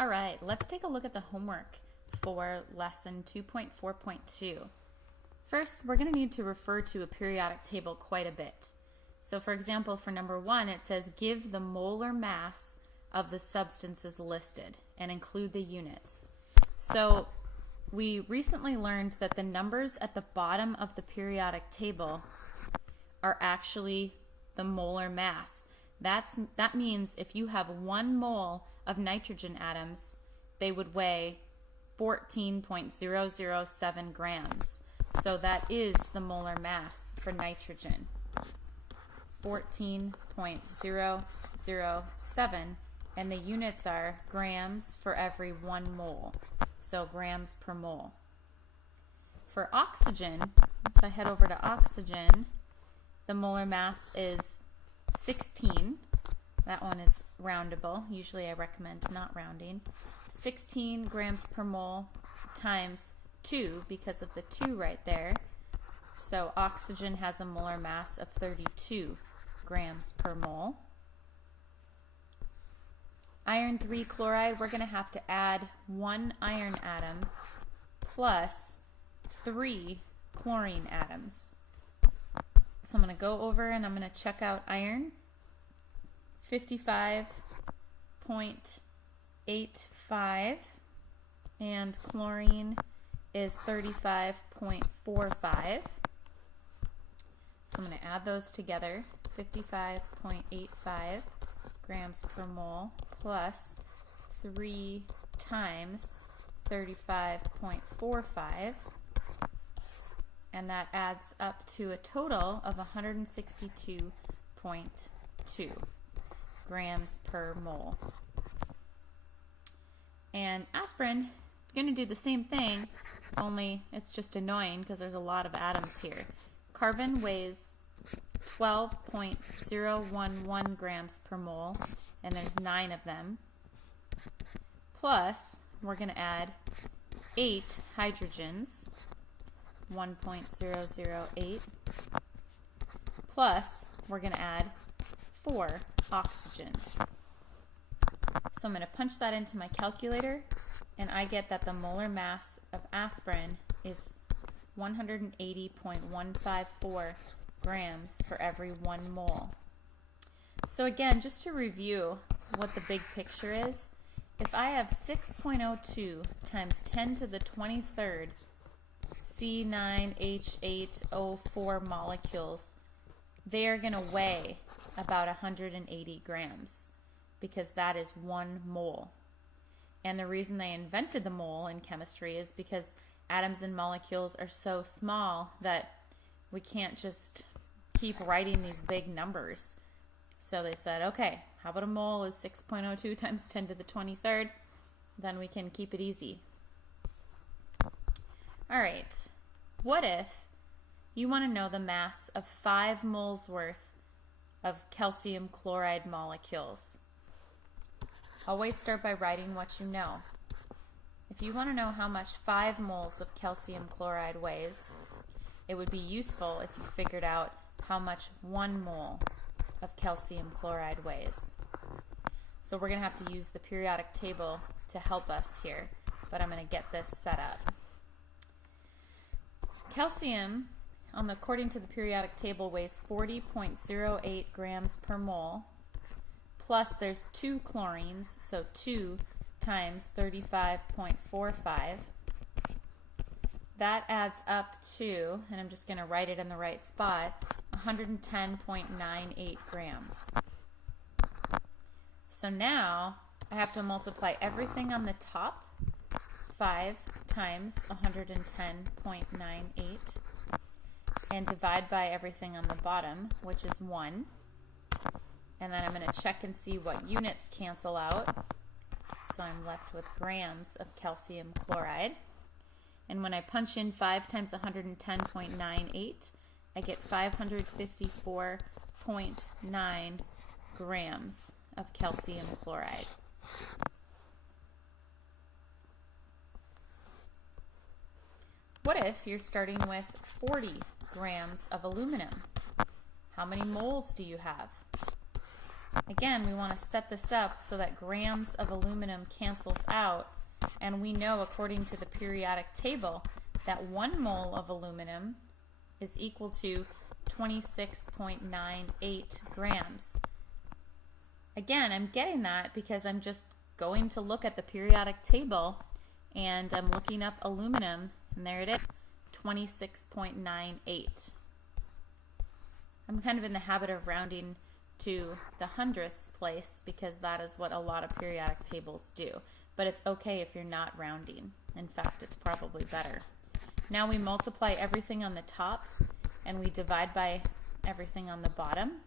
All right, let's take a look at the homework for lesson 2.4.2. First, we're going to need to refer to a periodic table quite a bit. So for example, for number 1, it says give the molar mass of the substances listed and include the units. So we recently learned that the numbers at the bottom of the periodic table are actually the molar mass. That means if you have 1 mole of nitrogen atoms, they would weigh 14.007 grams. So that is the molar mass for nitrogen, 14.007, and the units are grams for every 1 mole, so grams per mole. For oxygen, if I head over to oxygen, the molar mass is 16. That one is roundable. Usually I recommend not rounding. 16 grams per mole times 2 because of the 2 right there. So oxygen has a molar mass of 32 grams per mole. Iron 3 chloride, we're going to have to add 1 iron atom plus 3 chlorine atoms. So I'm going to go over and I'm going to check out iron, 55.85, and chlorine is 35.45. So I'm going to add those together, 55.85 grams per mole plus 3 times 35.45. And that adds up to a total of 162.2 grams per mole. And aspirin, you're going to do the same thing, only it's just annoying because there's a lot of atoms here. Carbon weighs 12.011 grams per mole, and there's 9 of them. Plus, we're going to add 8 hydrogens, 1.008, plus we're going to add 4 oxygens. So I'm going to punch that into my calculator, and I get that the molar mass of aspirin is 180.154 grams for every 1 mole. So again, just to review what the big picture is, if I have 6.02 times 10 to the 23rd C9H8O4 molecules, they are going to weigh about 180 grams because that is 1 mole. And the reason they invented the mole in chemistry is because atoms and molecules are so small that we can't just keep writing these big numbers. So they said, okay, how about a mole is 6.02 times 10 to the 23rd? Then we can keep it easy. All right, what if you want to know the mass of 5 moles worth of calcium chloride molecules? Always start by writing what you know. If you want to know how much 5 moles of calcium chloride weighs, it would be useful if you figured out how much 1 mole of calcium chloride weighs. So we're going to have to use the periodic table to help us here, but I'm going to get this set up. Calcium, according to the periodic table, weighs 40.08 grams per mole, plus there's 2 chlorines, so 2 times 35.45. That adds up to, and I'm just going to write it in the right spot, 110.98 grams. So now I have to multiply everything on the top, 5 times 110.98, and divide by everything on the bottom, which is 1. And then I'm going to check and see what units cancel out. So I'm left with grams of calcium chloride. And when I punch in 5 times 110.98, I get 554.9 grams of calcium chloride. What if you're starting with 40 grams of aluminum? How many moles do you have? Again, we want to set this up so that grams of aluminum cancels out, and we know according to the periodic table that 1 mole of aluminum is equal to 26.98 grams. Again, I'm getting that because I'm just going to look at the periodic table and I'm looking up aluminum, and there it is, 26.98. I'm kind of in the habit of rounding to the hundredths place because that is what a lot of periodic tables do. But it's okay if you're not rounding. In fact, it's probably better. Now we multiply everything on the top and we divide by everything on the bottom.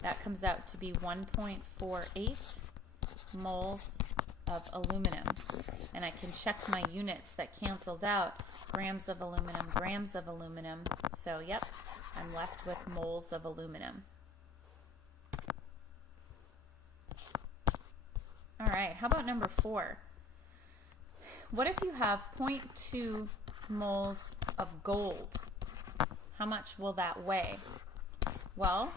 That comes out to be 1.48 moles of aluminum. And I can check my units that canceled out. Grams of aluminum, grams of aluminum. So yep, I'm left with moles of aluminum. All right, how about number 4? What if you have 0.2 moles of gold? How much will that weigh? Well,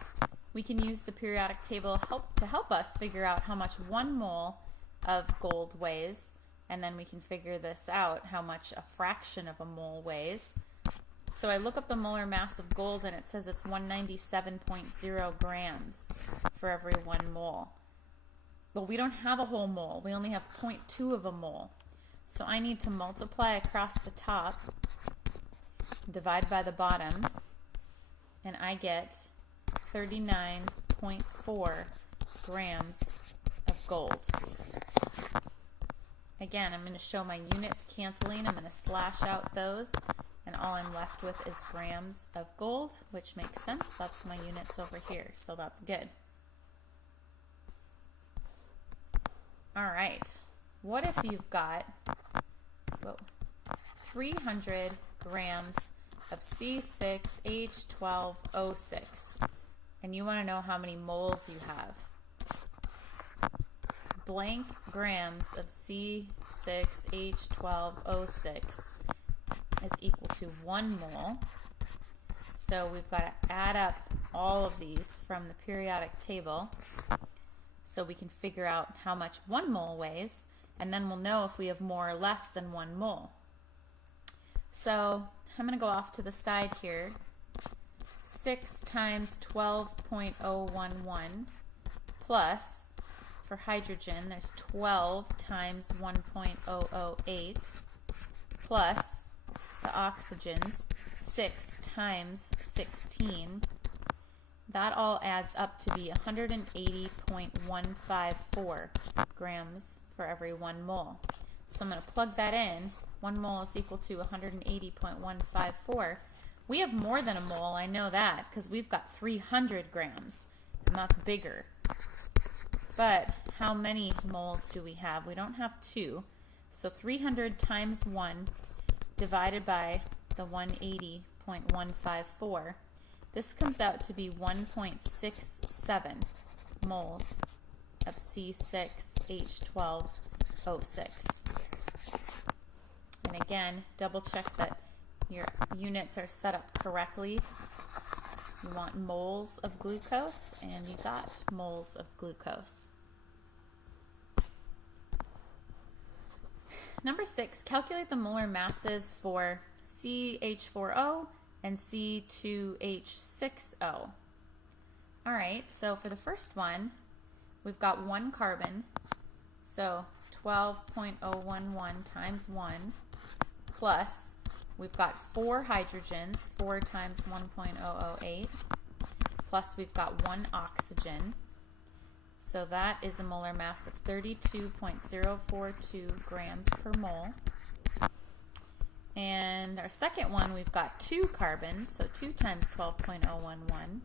we can use the periodic table to help us figure out how much 1 mole of gold weighs, and then we can figure this out, how much a fraction of a mole weighs. So I look up the molar mass of gold and it says it's 197.0 grams for every 1 mole. But we don't have a whole mole. We only have 0.2 of a mole. So I need to multiply across the top, divide by the bottom, and I get 39.4 grams of gold. Again, I'm going to show my units canceling. I'm going to slash out those, and all I'm left with is grams of gold, which makes sense. That's my units over here, so that's good. All right, what if you've got 300 grams of C6H12O6, and you want to know how many moles you have? Blank grams of C6H12O6 is equal to 1 mole. So we've got to add up all of these from the periodic table so we can figure out how much 1 mole weighs, and then we'll know if we have more or less than 1 mole. So I'm going to go off to the side here. 6 times 12.011 plus, for hydrogen, there's 12 times 1.008 plus the oxygens, 6 times 16. That all adds up to be 180.154 grams for every 1 mole. So I'm going to plug that in. 1 mole is equal to 180.154. We have more than a mole, I know that, because we've got 300 grams, and that's bigger. But how many moles do we have? We don't have 2. So 300 times 1 divided by the 180.154. This comes out to be 1.67 moles of C6H12O6. And again, double check that your units are set up correctly. You want moles of glucose, and you got moles of glucose. Number 6, calculate the molar masses for CH4O and C2H6O. All right, so for the first one, we've got 1 carbon, so 12.011 times 1, plus we've got 4 hydrogens, 4 times 1.008, plus we've got 1 oxygen. So that is a molar mass of 32.042 grams per mole. And our second one, we've got 2 carbons, so 2 times 12.011,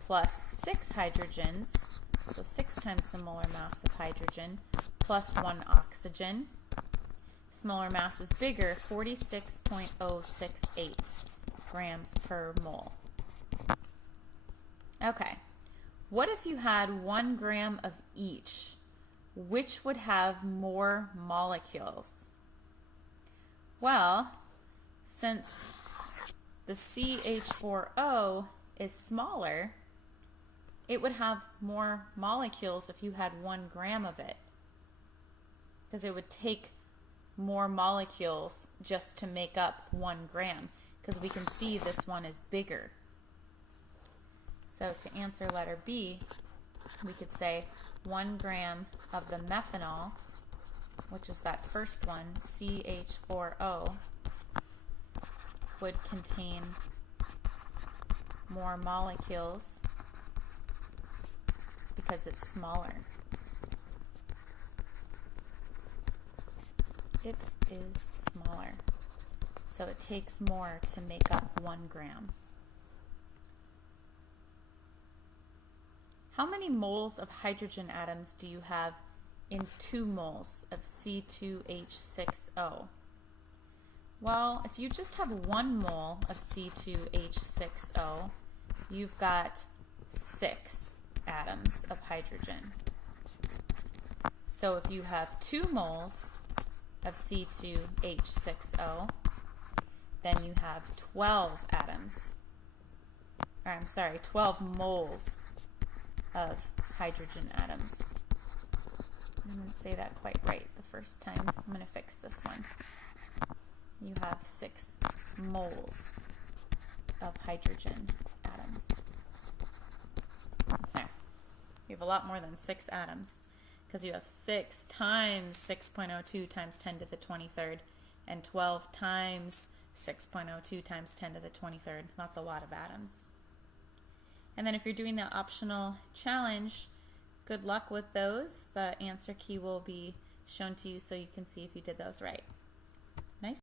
plus 6 hydrogens, so 6 times the molar mass of hydrogen, plus 1 oxygen. This molar mass is bigger, 46.068 grams per mole. Okay, what if you had 1 gram of each? Which would have more molecules? Well, since the CH4O is smaller, it would have more molecules if you had 1 gram of it, because it would take more molecules just to make up 1 gram, because we can see this one is bigger. So to answer letter B, we could say 1 gram of the methanol, which is that first one, CH4O, would contain more molecules because it's smaller. It is smaller, so it takes more to make up 1 gram. How many moles of hydrogen atoms do you have in 2 moles of C2H6O? Well, if you just have 1 mole of C2H6O, you've got 6 atoms of hydrogen. So if you have 2 moles of C2H6O, then you have 12 atoms. Or I'm sorry, 12 moles of hydrogen atoms. I didn't say that quite right the first time. I'm going to fix this one. You have 6 moles of hydrogen atoms. There. You have a lot more than 6 atoms, because you have 6 times 6.02 times 10 to the 23rd and 12 times 6.02 times 10 to the 23rd. That's a lot of atoms. And then if you're doing the optional challenge, good luck with those. The answer key will be shown to you so you can see if you did those right.